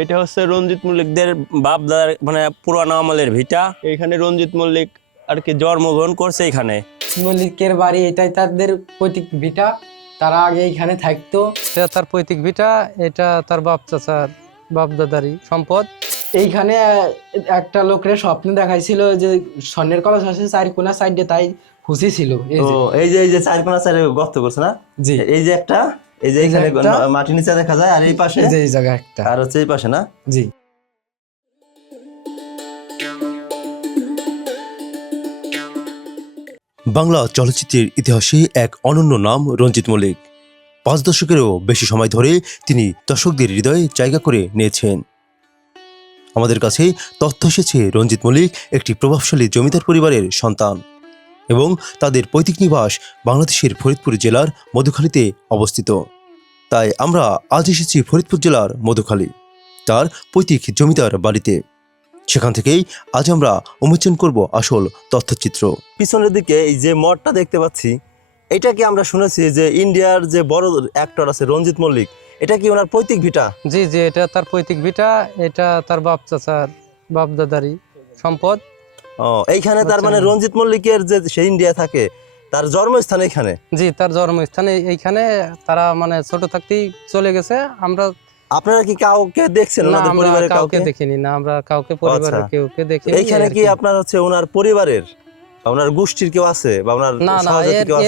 এটা হচ্ছে রঞ্জিত মল্লিকদের বাপ দাদার মানে পুরানো আমলের ভিটা। এখানে রঞ্জিত মল্লিক আর কি জন্মগ্রহণ করছে এখানে। মল্লিকের বাড়ি এটাই তাদের পৈতৃক ভিটা। তারা আগে এখানে থাকতো। এটা তার পৈতৃক ভিটা এটা তার বাপ চাচার বাপ দাদারই সম্পদ। এইখানে একটা লোকের স্বপ্ন দেখাইছিল যে স্বর্ণের কলস আছে চার কোনা সাইডে তাই খুশি ছিল। এই যে এই যে এই যে চার কোনা চারে গর্ত করছে না? জি। এই যে একটা এই যে এখানে। মাটির নিচে দেখা যায় আর এই পাশে এই যে এই জায়গা একটা। আর হচ্ছে এই পাশে না? জি। বাংলা চলচ্চিত্রের ইতিহাসে এক অনন্য নাম রঞ্জিত মল্লিক। পাঁচ দশকেরও বেশি সময় ধরে তিনি দর্শকদের হৃদয়ে জায়গা করে নিয়েছেন। আমাদের কাছে তথ্য এসেছে রঞ্জিত মল্লিক একটি প্রভাবশালী জমিদার পরিবারের সন্তান এবং তাদের পৈতৃক নিবাস বাংলাদেশের ফরিদপুর জেলার মধুখালীতে অবস্থিত। তাই আমরা আজ এসেছি ফরিদপুর জেলার মধুখালী তার পৈতৃক জমিদার বাড়িতে। সেখান থেকেই আজ আমরা উন্মোচন করব আসল তথ্যচিত্র। পিছনের দিকে এই যে মঠটা দেখতে পাচ্ছি এটা কি আমরা শুনেছি যে ইন্ডিয়ার যে বড় অ্যাক্টর আছে রঞ্জিত মল্লিক এটা কি ওনার পৈতৃক ভিটা? জি জি এটা তার পৈতৃক ভিটা এটা তার বাপ চাচার বাপ দাদারই সম্পদ। ও এইখানে তার মানে আচ্ছা। রঞ্জিত মল্লিকের যে সে ইন্ডিয়া থাকে তার জন্মস্থান এখানে? জি তার জন্মস্থান এইখানে। তারা মানে ছোট থাকতেই চলে গেছে। আমরা আপনারা কি কাউকে দেখছেন? না পরিবারের কাউকে কাউকে? দেখিনি না আমরা কাউকে পরিবারের কাউকে কেউ কে দেখিনি এইখানে কি আপনার হচ্ছে ওনার পরিবারের ওনার গোষ্ঠীর কেউ আছে? বা ওনার না না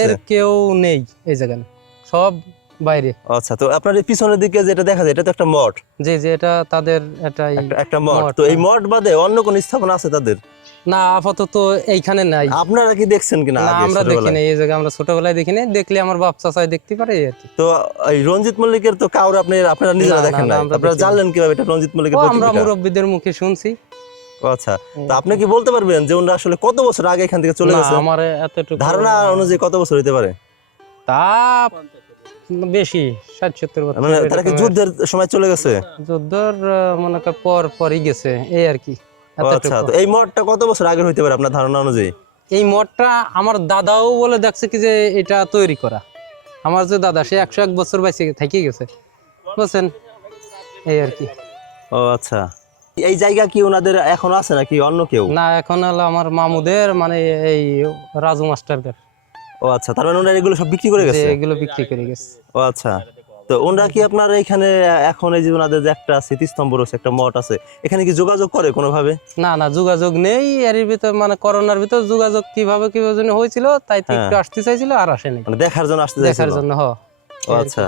এর কেউ নেই এই জায়গায়। সব বাইরে। আচ্ছা তো আপনার পিছনের দিকে যেটা দেখা যায় এটা তো একটা মঠ। জি জি এটা তাদের এটাই একটা- একটা মঠ। তো এই হ্যাঁ। মঠ বাদে অন্য কোন স্থাপনা আছে তাদের? না আপাতত এইখানে নাই। আপনারা কি দেখছেন কিনা আমরা? দেখিনি এই জায়গায় আমরা ছোটবেলায় দেখিনি। দেখলে আমার বাপ চাচাই দেখতে পারে তো এই রঞ্জিত মল্লিকের তো কাউর আপনি আপনারা নিজেরা দেখেন না, আপনারা জানলেন কীভাবে এটা রঞ্জিত মল্লিকের আমরা মুরব্বীদের মুখে শুনছি। আচ্ছা। তো আপনি কি বলতে পারবেন যে ওনারা আসলে কত বছর আগে এখান থেকে চলে গেছে? আমার এতটুকু ধারণা অনুযায়ী কত বছর হতে পারে? তা বেশি ষাট সত্তর বছর মানে তারা কি যুদ্ধের সময় চলে গেছে? যুদ্ধর মনে কর পর পরই গেছে এই আর কি আচ্ছা তো এই মঠটা কত বছর আগে হইতে পারে আপনার ধারণা অনুযায়ী? এই মঠটা আমার দাদাও বলে দেখছে কি যে এটা তৈরি করা। আমার যে দাদা সে একশো এক বছর বাইসে থেকে গেছে। বুঝছেন? এই আর কি। ও আচ্ছা। এই জায়গা কি ওনাদের এখনও আছে নাকি অন্য কেউ? না এখন হলো আমার মামুদের মানে এই রাজু মাস্টারদের। ও আচ্ছা তার মানে ওনারা এগুলো সব বিক্রি করে গেছে? এগুলো বিক্রি করে গেছে। ও আচ্ছা তো ওনারা কি আপনার এখানে এখন এই যে ওনাদের যে একটা স্মৃতিস্তম্ভ রয়েছে একটা মঠ আছে এখানে কি যোগাযোগ করে কোনোভাবে? না না যোগাযোগ নেই এর ভিতর মানে করোনার ভিতর যোগাযোগ কীভাবে কীভাবে যেন হয়েছিল তাই তো হ্যাঁ। একটু আসতে চাইছিল আর আসেনি। মানে দেখার জন্য আসতে দেখার জন্য হ। ও আচ্ছা।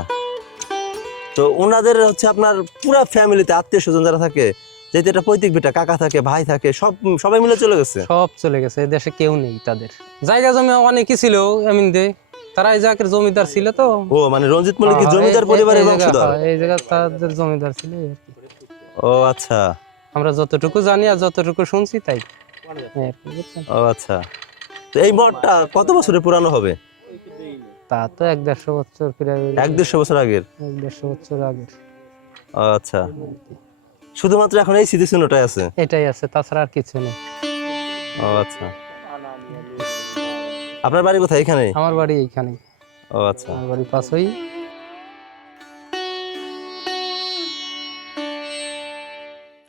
তো ওনাদের হচ্ছে আপনার পুরা ফ্যামিলিতে আত্মীয় স্বজন যারা থাকে যেহেতু এটা পৈতৃক বেটা কাকা থাকে ভাই থাকে সব সবাই মিলে চলে গেছে। সব চলে গেছে দেশে কেউ নেই তাদের। জায়গা জমি অনেকই ছিল এমনিতে তারা এই জায়গার জমিদার ছিল তো। ও মানে রঞ্জিত মল্লিক কি হ্যাঁ, জমিদার পরিবারের বংশধর? হ্যাঁ, এই জায়গা তাদের জমিদার ছিল। ও আচ্ছা। আমরা যতটুকু জানি আর যতটুকু শুনছি তাই। বুঝছেন? ও আচ্ছা। তো এই মঠটা কত বছরের পুরানো হবে? তা তো এক দেড়শো বছর প্রায় এক দেড়শো বছর আগের। এক দেড়শো বছর আগের। ও আচ্ছা। শুধুমাত্র এখন এই স্মৃতিচিহ্নটাই আছে? এটাই আছে তাছাড়া আর কিছু নেই। ও আচ্ছা। আপনার বাড়ি কোথায় এখানে? আমার বাড়ি এইখানে। ও আচ্ছা। আমার বাড়ি পাশেই।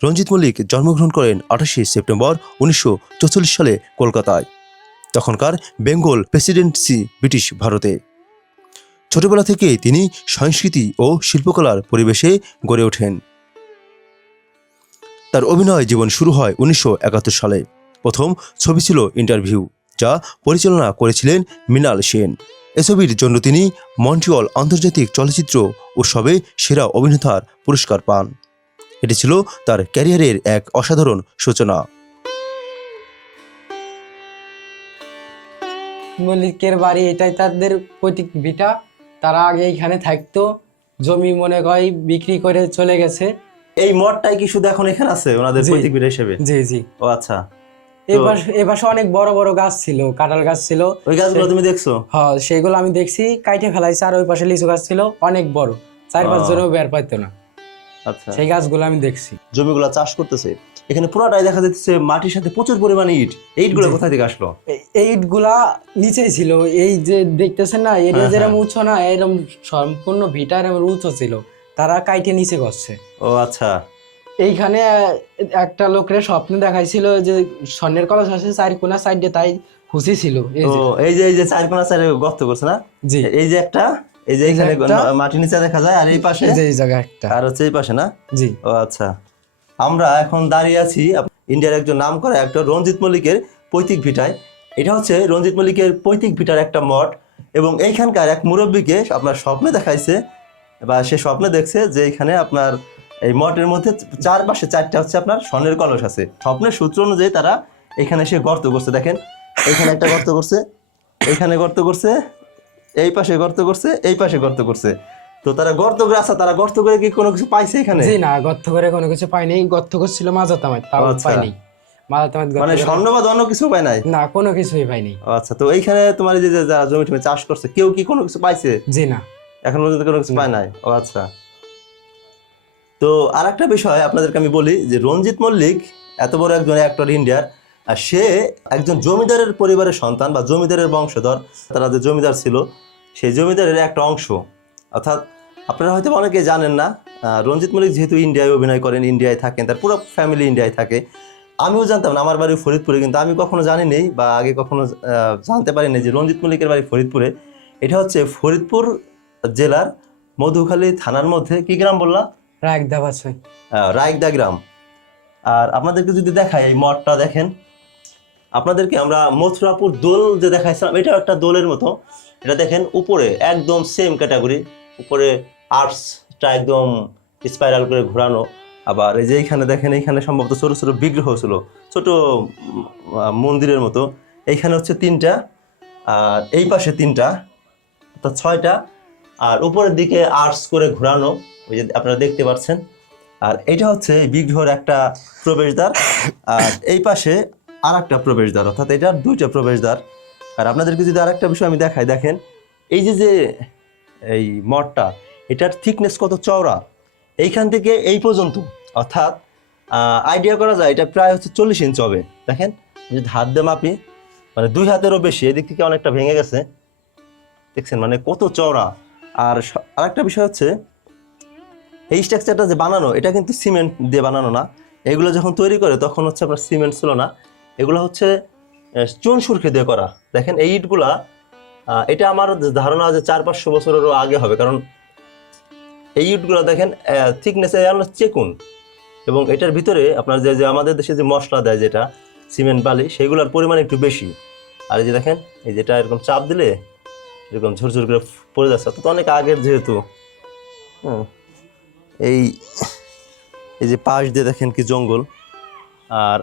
রঞ্জিত মল্লিক জন্মগ্রহণ করেন আঠাশে সেপ্টেম্বর উনিশশো সালে কলকাতায় তখনকার বেঙ্গল প্রেসিডেন্সি ব্রিটিশ ভারতে। ছোটবেলা থেকেই তিনি সংস্কৃতি ও শিল্পকলার পরিবেশে গড়ে ওঠেন। তার অভিনয় জীবন শুরু হয় উনিশশো একাত্তর সালে। প্রথম ছবি ছিল ইন্টারভিউ, যা পরিচালনা করেছিলেন মৃণাল সেন। এ ছবির জন্য তিনি মন্ট্রিয়ল আন্তর্জাতিক চলচ্চিত্র উৎসবে সেরা অভিনেতার পুরস্কার পান। এটি ছিল তার ক্যারিয়ারের এক অসাধারণ সূচনা। মল্লিকের বাড়ি, এটাই তাদের পৈতৃক ভিটা। তারা আগে এখানে থাকতো, জমি মনে হয় বিক্রি করে চলে গেছে। এই মঠটাই কি শুধু এখন এখানে আছে? ওনাদের জি। পৈতৃক বেটা হিসেবে? জি জি। ও আচ্ছা। এবার এপাশে অনেক বড় বড় গাছ ছিল কাঁঠাল গাছ ছিল। ওই গাছগুলো তুমি দেখছ? হ্যাঁ সেগুলো আমি দেখছি কাইটে ফেলাইছে আর ওই পাশে লিচু গাছ ছিল অনেক বড়। চার পাঁচ। জনেও বের পাইতো না। আচ্ছা। সেই গাছগুলো আমি দেখছি। জমিগুলো চাষ করতেছে। এখানে পুরোটাই দেখা যাচ্ছে মাটির সাথে প্রচুর পরিমাণে ইট। ইটগুলো জি। কোথায় থেকে আসলো? এই- ইটগুলা নিচেই ছিল। এই যে দেখতেছেন না এটা হ্যাঁ, যেরকম হ্যাঁ। উঁচু না এরকম সম্পূর্ণ ভিটা এরকম উঁচু ছিল। তারা কাইটে নিচে করছে ও আচ্ছা। এইখানে একটা লোকের স্বপ্ন দেখাইছিল যে স্বর্ণের কলস আছে চার কোনা সাইডে তাই খুশি ছিল। এই ও যে এই যে এই যে চার কোনা চারে গর্ত করছে না? জি। এই যে একটা এই যে এখানে। মাটির নিচে দেখা যায় আর এই পাশে যে এই জায়গা একটা। আর হচ্ছে এই পাশে না? জি। ও আচ্ছা। আমরা এখন দাঁড়িয়ে আছি ইন্ডিয়ার একজন নাম করা একটা রঞ্জিত মল্লিকের পৈতৃক ভিটায়। এটা হচ্ছে রঞ্জিত মল্লিকের পৈতৃক ভিটার একটা মঠ এবং এইখানকার এক মুরব্বীকে আপনার স্বপ্নে দেখাইছে বা সে স্বপ্নে দেখছে যে এখানে আপনার এই মঠের মধ্যে চারপাশে চারটা হচ্ছে আপনার স্বর্ণের কলস আছে। স্বপ্নের সূত্র অনুযায়ী তারা এখানে সে গর্ত করছে। দেখেন এখানে একটা গর্ত করছে এখানে গর্ত করছে এই পাশে গর্ত করছে এই পাশে গর্ত করছে। তো তারা গর্ত করে আসা তারা গর্ত করে কি কোনো কিছু পাইছে এখানে? জি না গর্ত করে কোনো কিছু পাইনি গর্ত করছিল মাজাতামাত তাও আচ্ছা। পাইনি মানে স্বর্ণ বা অন্য কিছু পায় নাই? না কোনো কিছুই পাইনি আচ্ছা তো এইখানে তোমার যে যে যারা জমি টমি চাষ করছে কেউ কি কোনো কিছু পাইছে? জি না। এখন পর্যন্ত কোনো কিছু পায় নাই। ও আচ্ছা। তো আর একটা বিষয় আপনাদেরকে আমি বলি যে রঞ্জিত মল্লিক এত বড় একজন অ্যাক্টর ইন্ডিয়ার আর সে একজন জমিদারের পরিবারের সন্তান বা জমিদারের বংশধর। তারা যে জমিদার ছিল, সেই জমিদারের একটা অংশ। অর্থাৎ আপনারা হয়তো অনেকে জানেন না রঞ্জিত মল্লিক যেহেতু ইন্ডিয়ায় অভিনয় করেন ইন্ডিয়ায় থাকেন, তার পুরো ফ্যামিলি ইন্ডিয়ায় থাকে। আমিও জানতাম না, আমার বাড়ি ফরিদপুরে, কিন্তু আমি কখনো জানি নেই বা আগে কখনো জানতে পারিনি যে রঞ্জিত মল্লিকের বাড়ি ফরিদপুরে। এটা হচ্ছে ফরিদপুর জেলার মধুখালী থানার মধ্যে কি গ্রাম বললাম রাগ দাব আছে রায়কদা গ্রাম। আর আপনাদেরকে যদি দেখাই এই মঠটা দেখেন আপনাদেরকে আমরা মথুরাপুর দোল যে দেখাইছিলাম এটাও একটা দোলের মতো। এটা দেখেন উপরে একদম সেম ক্যাটাগরি উপরে আর্টসটা একদম স্পাইরাল করে ঘোরানো। আবার এই যে এইখানে দেখেন এইখানে সম্ভবত ছোটো ছোটো বিগ্রহ ছিল ছোট মন্দিরের মতো। এইখানে হচ্ছে তিনটা আর এই পাশে তিনটা অর্থাৎ ছয়টা। আর উপরের দিকে আর্টস করে ঘোরানো, ওই যে আপনারা দেখতে পাচ্ছেন। আর এটা হচ্ছে বিগ্রহর একটা প্রবেশদ্বার। আর এই পাশে আর একটা প্রবেশদ্বার, অর্থাৎ এটার দুইটা প্রবেশদ্বার। আর আপনাদেরকে যদি আর একটা বিষয় আমি দেখাই, দেখেন, এই যে যে এই মঠটা, এটার থিকনেস কত চওড়া? এইখান থেকে এই পর্যন্ত, অর্থাৎ আইডিয়া করা যায় এটা প্রায় হচ্ছে চল্লিশ ইঞ্চ হবে। দেখেন যদি হাত দিয়ে মাপি মানে দুই হাতেরও বেশি, এদিক থেকে অনেকটা ভেঙে গেছে। দেখছেন মানে কত চওড়া? আর আরেকটা বিষয় হচ্ছে, এই স্ট্রাকচারটা যে বানানো, এটা কিন্তু সিমেন্ট দিয়ে বানানো না। এগুলো যখন তৈরি করে, তখন হচ্ছে আপনার সিমেন্ট ছিল না। এগুলো হচ্ছে চুন সুরখি দিয়ে করা। দেখেন, এই ইটগুলা এটা আমার ধারণা যে চার পাঁচশো বছরেরও আগে হবে। কারণ, এই ইটগুলো দেখেন থিকনেস চেকুন। এবং এটার ভিতরে আপনার যে যে আমাদের দেশে যে মশলা দেয় যেটা সিমেন্ট বালি, সেগুলোর পরিমাণ একটু বেশি। আর এই যে দেখেন, এই যেটা এরকম চাপ দিলে এরকম ঝুরঝুর করে পড়ে যাচ্ছে অর্থাৎ অনেক আগের যেহেতু। হুম, এই এই যে পাশ দিয়ে দেখেন কি জঙ্গল। আর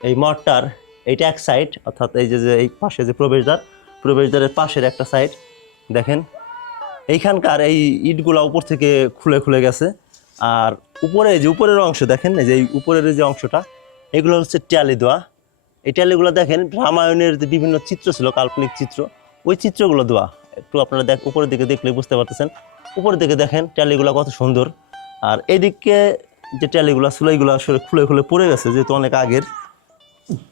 এই মঠটার এইটা এক সাইড অর্থাৎ এই যে এই পাশে যে প্রবেশদ্বার প্রবেশদ্বারের পাশের একটা সাইড দেখেন। এইখানকার এই ইটগুলা উপর থেকে খুলে খুলে গেছে। আর উপরে যে উপরের অংশ দেখেন এই যে এই উপরের যে অংশটা এগুলো হচ্ছে ট্যালি দেওয়া এই ট্যালিগুলো দেখেন রামায়ণের যে বিভিন্ন চিত্র ছিল কাল্পনিক চিত্র ওই চিত্রগুলো দেওয়া একটু আপনারা দেখ, উপরের দিকে দেখলে বুঝতে পারতেছেন। উপরের দিকে দেখেন, ট্যালিগুলো কত সুন্দর। আর এদিকে যে ট্যালিগুলো ছিল এইগুলো আসলে খুলে খুলে পড়ে গেছে, যেহেতু অনেক আগের।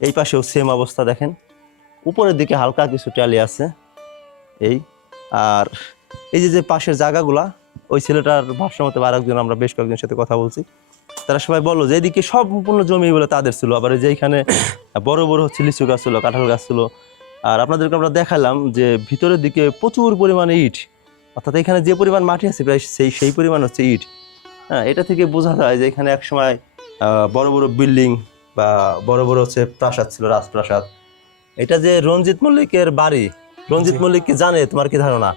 এই পাশেও সেম অবস্থা দেখেন। উপরের দিকে হালকা কিছু ট্যালি আছে। এই, আর এই যে যে পাশের জায়গাগুলা, ওই ছেলেটার ভাষ্য মতো আরেকজন, আমরা বেশ কয়েকজনের সাথে কথা বলছি। তারা সবাই বলল যে, এদিকে সম্পূর্ণ জমি বলে তাদের ছিল, আবার এই যে এইখানে বড় বড় হচ্ছে লিচু গাছ ছিল, কাঁঠাল গাছ ছিল আর আপনাদেরকে আমরা দেখালাম যে ভিতরের দিকে প্রচুর পরিমাণে ইট অর্থাৎ এখানে যে পরিমাণ মাটি আছে প্রায় সেই সেই পরিমাণ হচ্ছে ইট। হ্যাঁ এটা থেকে বোঝা যায় যে এখানে এক সময় আহ, বড় বড় বিল্ডিং বা বড় বড় হচ্ছে প্রাসাদ ছিল রাজপ্রাসাদ। এটা যে রঞ্জিত মল্লিকের বাড়ি রঞ্জিত মল্লিক কি জানে তোমার কি ধারণা?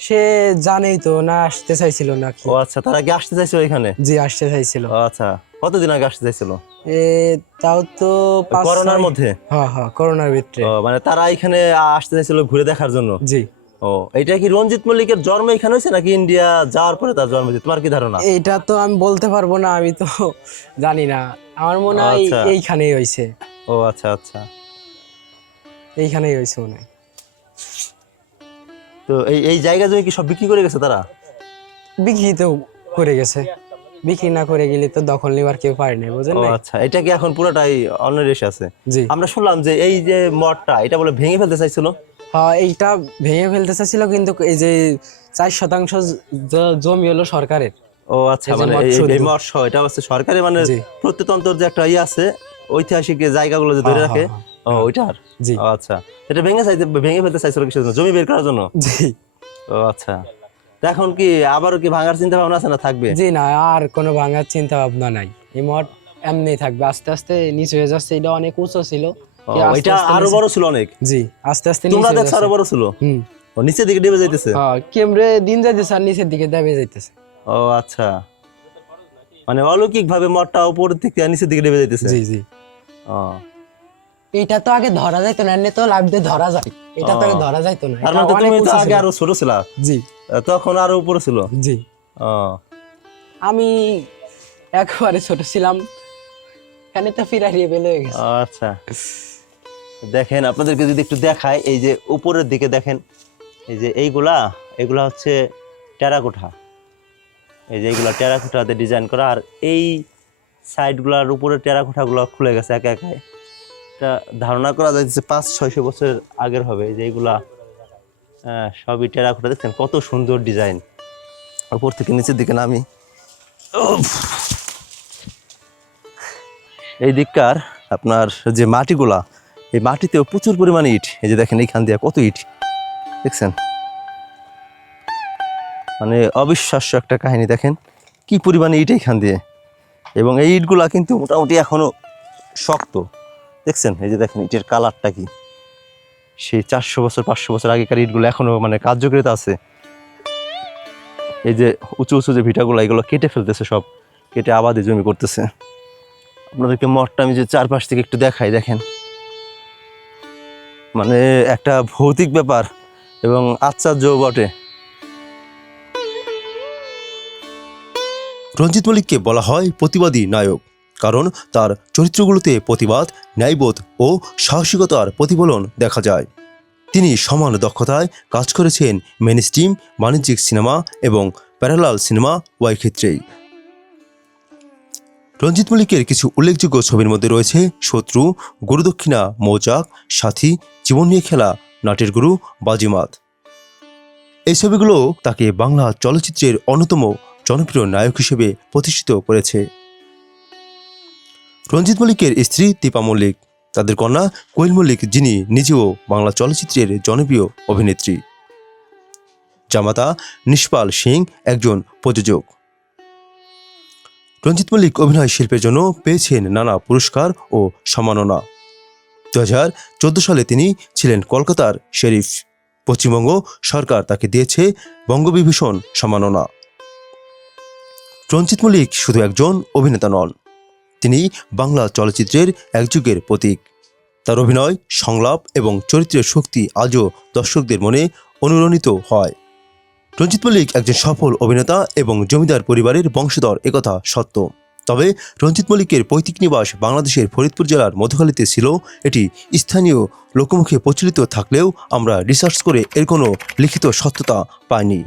সে জানেই তো না আসতে চাইছিল না ও আচ্ছা তারা কি আসতে চাইছিল এখানে? জি আসতে চাইছিল। আচ্ছা। কতদিন আগে আসতে চাইছিল? এ তাও তো পাঁচ করোনার মধ্যে? হ্যাঁ হ্যাঁ করোনার ভিতরে। ও মানে তারা এখানে আসতে চাইছিল ঘুরে দেখার জন্য? জি। ও এটা কি রঞ্জিত মল্লিকের জন্ম এখানে হয়েছে নাকি ইন্ডিয়া যাওয়ার পরে তার জন্ম? হয়েছে তোমার কি ধারণা? এটা তো আমি বলতে পারব না আমি তো জানি না। আমার মনে হয় আচ্ছা। এইখানেই হয়েছে। ও আচ্ছা আচ্ছা। এইখানেই হয়েছে মনে হয়। তো এই এই জায়গা জমি কি সব বিক্রি করে গেছে তারা? বিক্রি তো করে গেছে। বিক্রি না করে গেলে তো দখল নেবার কেউ পারে না বুঝেন ও না আচ্ছা এটা কি এখন পুরোটাই অন্যের এসে আছে? জি। আমরা শুনলাম যে এই যে মঠটা এটা বলে ভেঙে ফেলতে চাইছিল। হ্যাঁ এইটা ভেঙে ফেলতে চাইছিল কিন্তু এই যে চার শতাংশ জমি হলো সরকারের। ও আচ্ছা মানে এই- উদ্যোগ। এটা হচ্ছে সরকারি মানে। প্রত্যতন্ত্র যে একটা ইয়ে আছে ঐতিহাসিক জায়গাগুলো যে ধরে হ্যাঁ, রাখে হ্যাঁ, ও ওইটার? জি। আচ্ছা এটা ভেঙে চাইতে ভেঙে ফেলতে চাইছিল কিসের জন্য? জমি বের করার জন্য? জি। ও আচ্ছা। এখন কি আবারও কি ভাঙার চিন্তা ভাবনা আছে না থাকবে? জি না আর কোনো ভাঙার চিন্তা ভাবনা নাই। এই মঠ এমনি থাকবে। আস্তে আস্তে নিচে হয়ে যাচ্ছে এটা অনেক উঁচু ছিল। ওইটা আরও বড় ছিল অনেক? জি আস্তে আস্তে তোমরা দেখছ আরও বড় ছিল? হুম। ও নিচের দিকে ডেবে যাইতেছে? হ্যাঁ কেমরে দিন যাইতেছে আর নিচের দিকে দাবি যাইতেছে। ও আচ্ছা। মানে অলৌকিক ভাবে মঠটা উপর থেকে নিচের দিকে ডেবে যাইতেছে? জি জি। ও। এটা তো আগে ধরা যাইতো না এমনি তো লাভ দিয়ে ধরা যায়। এটা তো আগে ধরা যাইতো না। তার মানে তুমি তো আগে আরও ছোট ছিলা? জি। তখন আরও উপরে ছিল? জি। আমি একবারে ছোট ছিলাম। এখানে তো হয়ে গেছে। আচ্ছা। দেখেন আপনাদেরকে যদি একটু দেখায় এই যে উপরের দিকে দেখেন এই যে এইগুলা এগুলা হচ্ছে টেরাকোঠা। এই যে এইগুলা টেরাকোঠাতে ডিজাইন করা আর এই সাইডগুলার উপরে টেরাকোঠাগুলো খুলে গেছে একা একাই। এটা ধারণা করা যাচ্ছে পাঁচ ছয়শো বছরের আগের হবে এই যে এইগুলা সবই টেরাকোঠা দেখছেন, কত সুন্দর ডিজাইন। উপর থেকে নিচের দিকে নামি। এই দিককার আপনার যে মাটিগুলা, এই মাটিতেও প্রচুর পরিমাণে ইট। এই যে দেখেন, এইখান দিয়ে কত ইট। দেখছেন? মানে অবিশ্বাস্য একটা কাহিনী, দেখেন? কি পরিমাণে ইট এইখান দিয়ে। এবং এই ইটগুলা কিন্তু মোটামুটি এখনও শক্ত। দেখছেন? এই যে দেখেন, ইটের কালারটা কি। সেই চারশো বছর, পাঁচশো বছর আগেকার ইটগুলো এখনও মানে কার্যকারিতা আছে। এই যে উঁচু উঁচু যে ভিটাগুলো, এগুলো কেটে ফেলতেছে সব, কেটে আবাদে জমি করতেছে। আপনাদেরকে মঠটা আমি যে চারপাশ থেকে একটু দেখাই, দেখেন। মানে একটা ভৌতিক ব্যাপার এবং আশ্চর্য বটে। রঞ্জিত মল্লিককে বলা হয় প্রতিবাদী নায়ক। কারণ তার চরিত্রগুলোতে প্রতিবাদ, ন্যায়বোধ ও সাহসিকতার প্রতিফলন দেখা যায়। তিনি সমান দক্ষতায় কাজ করেছেন মেন স্ট্রিম বাণিজ্যিক সিনেমা এবং প্যারালাল সিনেমা উভয় ক্ষেত্রেই। রঞ্জিত মল্লিকের কিছু উল্লেখযোগ্য ছবির মধ্যে রয়েছে শত্রু, গুরুদক্ষিণা, মৌচাক, সাথী, জীবন নিয়ে খেলা, নাটের গুরু, বাজিমাত। এই ছবিগুলো তাকে বাংলা চলচ্চিত্রের অন্যতম জনপ্রিয় নায়ক হিসেবে প্রতিষ্ঠিত করেছে। রঞ্জিত মল্লিকের স্ত্রী দীপা মল্লিক, তাদের কন্যা কোয়েল মল্লিক, যিনি নিজেও বাংলা চলচ্চিত্রের জনপ্রিয় অভিনেত্রী। জামাতা নিষ্পাল সিং একজন প্রযোজক। রঞ্জিত মল্লিক অভিনয় শিল্পের জন্য পেয়েছেন নানা পুরস্কার ও সম্মাননা। দু হাজার চোদ্দ সালে তিনি ছিলেন কলকাতার শেরিফ। পশ্চিমবঙ্গ সরকার তাকে দিয়েছে বঙ্গবিভূষণ সম্মাননা। রঞ্জিত মল্লিক শুধু একজন অভিনেতা নন তিনি বাংলা চলচ্চিত্রের এক যুগের প্রতীক। তার অভিনয়, সংলাপ এবং চরিত্রের শক্তি আজও দর্শকদের মনে অনুরণিত হয়। রঞ্জিত মল্লিক একজন সফল অভিনেতা এবং জমিদার পরিবারের বংশধর একথা সত্য। তবে রঞ্জিত মল্লিকের পৈতৃক নিবাস বাংলাদেশের ফরিদপুর জেলার মধুখালীতে ছিল। এটি স্থানীয় লোকমুখে প্রচলিত থাকলেও আমরা রিসার্চ করে এর কোনো লিখিত সত্যতা পাইনি।